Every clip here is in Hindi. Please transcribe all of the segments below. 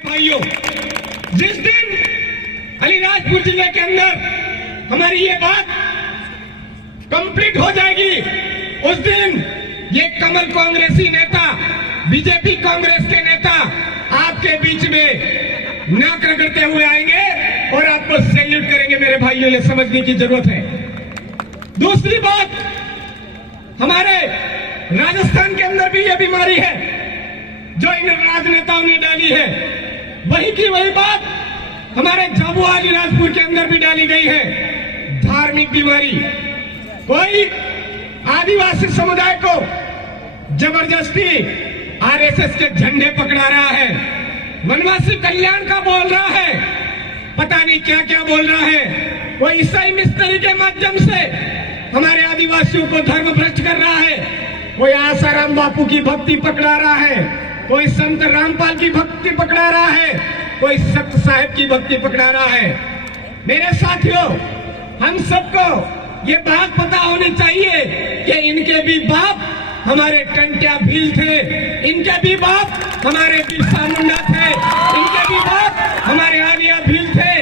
भाइयों, जिस दिन अलीराजपुर जिले के अंदर हमारी ये बात कंप्लीट हो जाएगी, उस दिन ये कमल कांग्रेसी नेता, बीजेपी कांग्रेस के नेता आपके बीच में नाक रगड़ते हुए आएंगे और आपको सैल्यूट करेंगे। मेरे भाइयों, ये समझने की जरूरत है। दूसरी बात, हमारे राजस्थान के अंदर भी ये बीमारी है जो इन राजनेताओं ने डाली है। वही की वही बात हमारे झाबुआ अलीराजपुर के अंदर भी डाली गई है, धार्मिक बीमारी। कोई आदिवासी समुदाय को जबरदस्ती आरएसएस के झंडे पकड़ा रहा है, वनवासी कल्याण का बोल रहा है, पता नहीं क्या क्या बोल रहा है। कोई ईसाई मिस्त्री के माध्यम से हमारे आदिवासियों को धर्म भ्रष्ट कर रहा है, कोई आसाराम बापू की भक्ति पकड़ा रहा है, कोई संत रामपाल की भक्ति पकड़ा रहा है, कोई सत साहिब की भक्ति पकड़ा रहा है। मेरे साथियों, हम सबको ये बात पता होनी चाहिए कि इनके भी बाप हमारे टंटिया भील थे, इनके भी बाप हमारे बिरसा मुंडा थे, इनके भी बाप हमारे आलिया भील थे,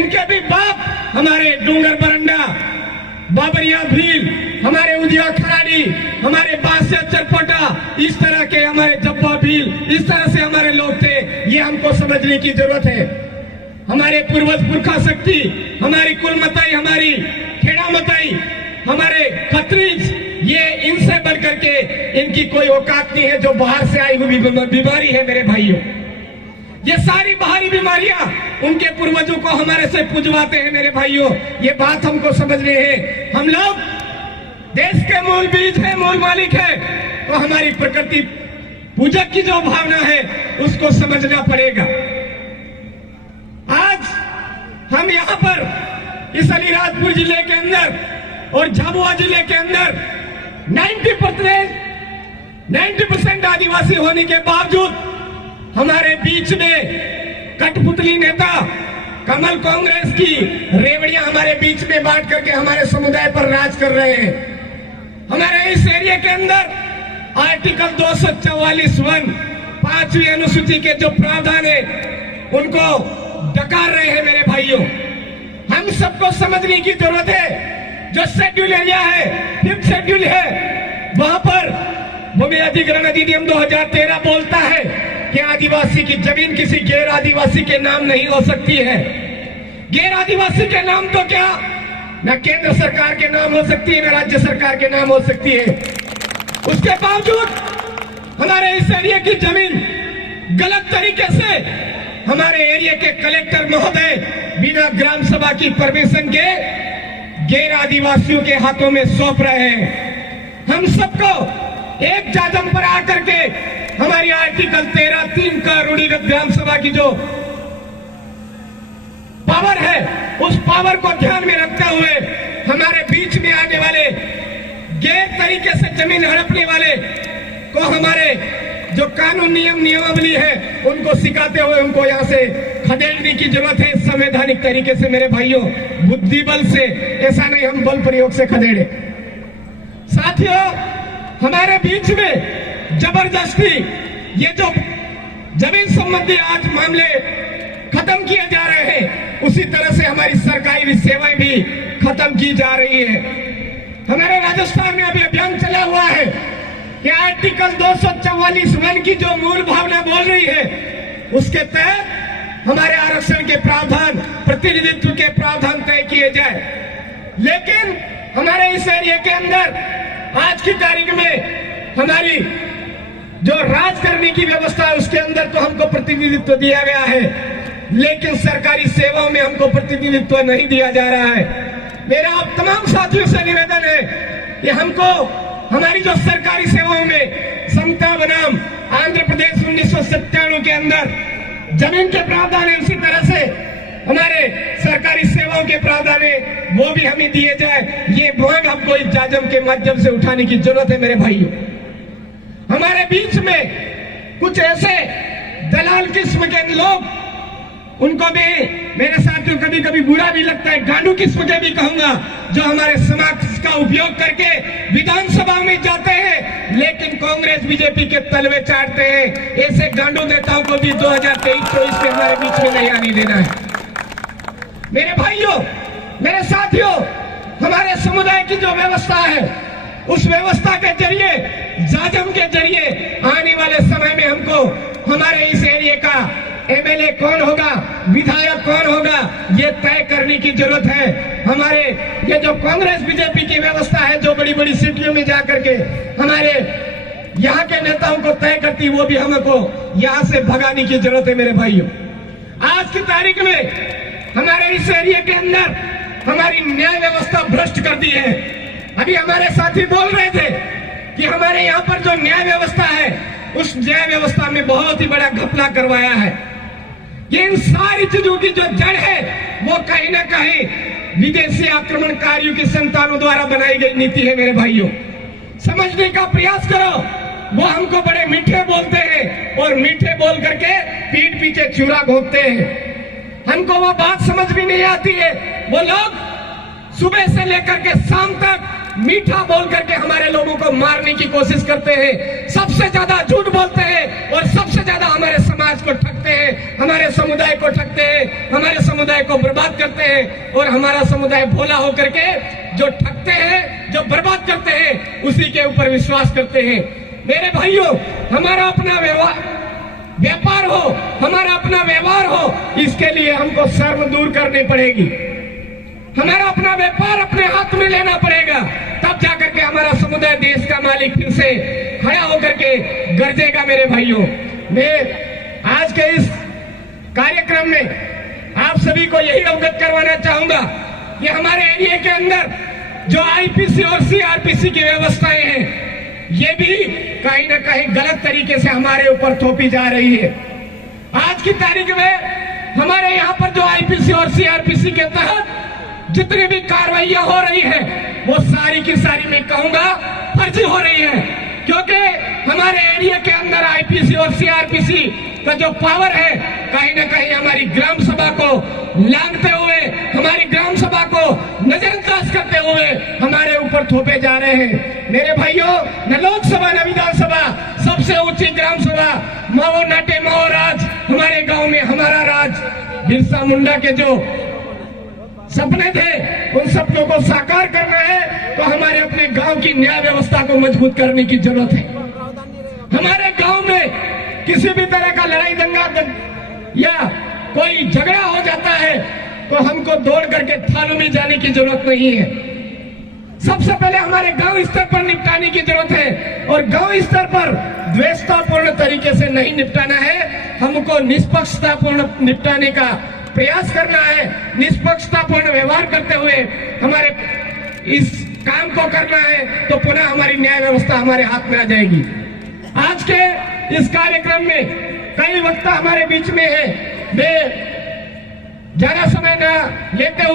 इनके भी बाप हमारे डूंगर बरंडा, बाबरिया भील, हमारे उदिया खराड़ी, हमारे बासिया चरपोटा, इस तरह के हमारे जब्बा भील, इस तरह से हमारे लोग थे। ये हमको समझने की जरूरत है। हमारे पूर्वज पुरखा शक्ति, हमारी कुलमताई, हमारी खेड़ा मताई, हमारे खत्रीज, ये इनसे बढ़ करके इनकी कोई औकात नहीं है। जो बाहर से आई हुई बीमारी है मेरे भाइयों, ये सारी बाहरी बीमारियां उनके पूर्वजों को हमारे से पुजवाते हैं। मेरे भाइयों, ये बात हमको समझनी है। हम लोग देश के मूल बीज है, मूल मालिक है, तो हमारी प्रकृति पूजक की जो भावना है उसको समझना पड़ेगा। आज हम यहाँ पर इस अलीराजपुर जिले के अंदर और झाबुआ जिले के अंदर 90% आदिवासी होने के बावजूद हमारे बीच में कठपुतली नेता कमल कांग्रेस की रेवड़ियां हमारे बीच में बांट करके हमारे समुदाय पर राज कर रहे हैं। हमारे इस एरिया के अंदर आर्टिकल 244(1) 5वीं अनुसूची के जो प्रावधान है उनको डकार रहे हैं। मेरे भाइयों, हम सबको समझने की जरूरत है। जो शेड्यूल एरिया है, 5th शेड्यूल है, वहां पर भूमि अधिग्रहण अधिनियम 2013 बोलता है कि आदिवासी की जमीन किसी गैर आदिवासी के नाम नहीं हो सकती है। गैर आदिवासी के नाम तो क्या, न केंद्र सरकार के नाम हो सकती है, न राज्य सरकार के नाम हो सकती है। उसके बावजूद हमारे इस एरिया की जमीन गलत तरीके से हमारे एरिया के कलेक्टर महोदय बिना ग्राम सभा की परमिशन के गैर आदिवासियों के हाथों में सौंप रहे हैं। हम सबको एक जाजम पर आकर के हमारी आर्टिकल 13(3) का रूढ़िगत ग्राम सभा की जो पावर है, उस पावर को ध्यान में रखते हुए हमारे बीच में आने वाले गैर तरीके से जमीन हड़पने वाले को हमारे जो कानून नियमावली है उनको सिखाते हुए उनको यहाँ से खदेड़ने की जरूरत है, संवैधानिक तरीके से। मेरे भाइयों, बुद्धि बल से, ऐसा नहीं हम बल प्रयोग से खदेड़े। साथियों, हमारे बीच में जबरदस्ती ये जो जमीन संबंधी आज मामले खत्म किए जा रहे हैं, उसी तरह से हमारी सरकारी सेवाएं भी खत्म की जा रही है। हमारे राजस्थान में अभी अभियान चला हुआ है कि आर्टिकल 244(1) की जो मूल भावना बोल रही है, उसके तहत हमारे आरक्षण के प्रावधान, प्रतिनिधित्व के प्रावधान तय किए जाए। लेकिन हमारे इस एरिया के अंदर आज की तारीख में हमारी जो राज करने की व्यवस्था है उसके अंदर तो हमको प्रतिनिधित्व दिया गया है, लेकिन सरकारी सेवाओं में हमको प्रतिनिधित्व नहीं दिया जा रहा है। मेरा आप तमाम साथियों से निवेदन है कि हमको हमारी जो सरकारी सेवाओं में समता बनाम आंध्र प्रदेश 1997 के अंदर जमीन के प्रावधान है, उसी तरह से हमारे सरकारी सेवाओं के प्रावधान है, वो भी हमें दिए जाए। ये मांग हमको इस जाजम के माध्यम से उठाने की जरूरत है। मेरे भाइयों, हमारे बीच में कुछ ऐसे दलाल किस्म के लोग उनको भी मेरे साथियों कभी कभी बुरा भी लगता है, गांडू किस वजह भी कहूंगा, जो हमारे समाज का उपयोग करके विधानसभा में जाते हैं लेकिन कांग्रेस बीजेपी के तलवे चाटते हैं। ऐसे गांडू नेताओं को भी 2023-24 में हमारे बीच में नहीं आने देना है। मेरे भाइयों, मेरे साथियों, हमारे समुदाय की जो व्यवस्था है उस व्यवस्था के जरिए, जाजम के जरिए आने वाले समय में हमको हमारे इस एरिया का एमएलए कौन होगा, विधायक कौन होगा, ये तय करने की जरूरत है। हमारे ये जो कांग्रेस बीजेपी की व्यवस्था है जो बड़ी बड़ी सिटियों में जाकर के हमारे यहाँ के नेताओं को तय करती, वो भी हमको यहाँ से भगाने की जरूरत है। मेरे भाइयों, आज की तारीख में हमारे इस एरिया के अंदर हमारी न्याय व्यवस्था भ्रष्ट कर दी है। अभी हमारे साथी बोल रहे थे कि हमारे यहाँ पर जो न्याय व्यवस्था है उस न्याय व्यवस्था में बहुत ही बड़ा घपला करवाया है। ये इन सारी चीजों की जो जड़ है वो कहीं ना कहीं विदेशी आक्रमणकारियों की संतानों द्वारा बनाई गई नीति है। मेरे भाइयों, समझने का प्रयास करो। वो हमको बड़े मीठे बोलते हैं और मीठे बोल करके पीठ पीछे चूड़ा घोंपते हैं। हमको वो बात समझ भी नहीं आती है। वो लोग सुबह से लेकर के शाम तक मीठा बोल करके हमारे लोगों को मारने की कोशिश करते हैं, सबसे ज्यादा झूठ बोलते हैं और सबसे ज्यादा हमारे समाज को ठगते हैं, हमारे समुदाय को ठगते हैं, हमारे समुदाय को बर्बाद करते हैं। और हमारा समुदाय भोला होकर के जो ठगते हैं, जो बर्बाद करते हैं, उसी के ऊपर विश्वास करते हैं। मेरे भाइयों, हमारा अपना व्यापार हो, हमारा अपना व्यवहार हो, इसके लिए हमको शर्म दूर करनी पड़ेगी। हमारा अपना व्यापार अपने हाथ में लेना पड़ेगा, तब जाकर के हमारा समुदाय देश का मालिक फिर से खड़ा होकर के गरजेगा। मेरे भाइयों, मैं आज के इस कार्यक्रम में आप सभी को यही अवगत करवाना चाहूंगा कि हमारे एरिया के अंदर जो आईपीसी और सीआरपीसी की व्यवस्थाएं हैं, ये भी कहीं ना कहीं गलत तरीके से हमारे ऊपर थोपी जा रही है। आज की तारीख में हमारे यहाँ पर जो आईपीसी और सीआरपीसी के तहत जितनी भी कार्रवाइयां हो रही है वो सारी की सारी मैं कहूंगा फर्जी हो रही है, क्योंकि हमारे एरिया के अंदर आईपीसी और सीआरपीसी का जो पावर है कहीं ना कहीं हमारी ग्राम सभा को लांघते हुए, हमारी ग्राम सभा को नजरअंदाज करते हुए हमारे ऊपर थोपे जा रहे हैं। मेरे भाइयों, न लोकसभा न विधानसभा, सबसे ऊंची ग्राम सभा, माओ नाटे माओ राज, हमारे गांव में हमारा राज, बिरसा मुंडा के जो सपने थे उन सपनों को साकार करना है तो हमारे अपने गांव की न्याय व्यवस्था को मजबूत करने की जरूरत है। हमारे गांव में किसी भी तरह का लड़ाई दंगा या कोई झगड़ा हो जाता है तो हमको दौड़ करके थानों में जाने की जरूरत नहीं है। सबसे पहले हमारे गांव स्तर पर निपटाने की जरूरत है और गांव स्तर पर द्वेषतापूर्ण तरीके से नहीं निपटाना है, हमको निष्पक्षतापूर्ण निपटाने का प्रयास करना है। निष्पक्षतापूर्ण व्यवहार करते हुए हमारे इस काम को करना है तो पुनः हमारी न्याय व्यवस्था हमारे हाथ में आ जाएगी। आज के इस कार्यक्रम में कई वक्ता हमारे बीच में है, मैं ज्यादा समय न लेते हुए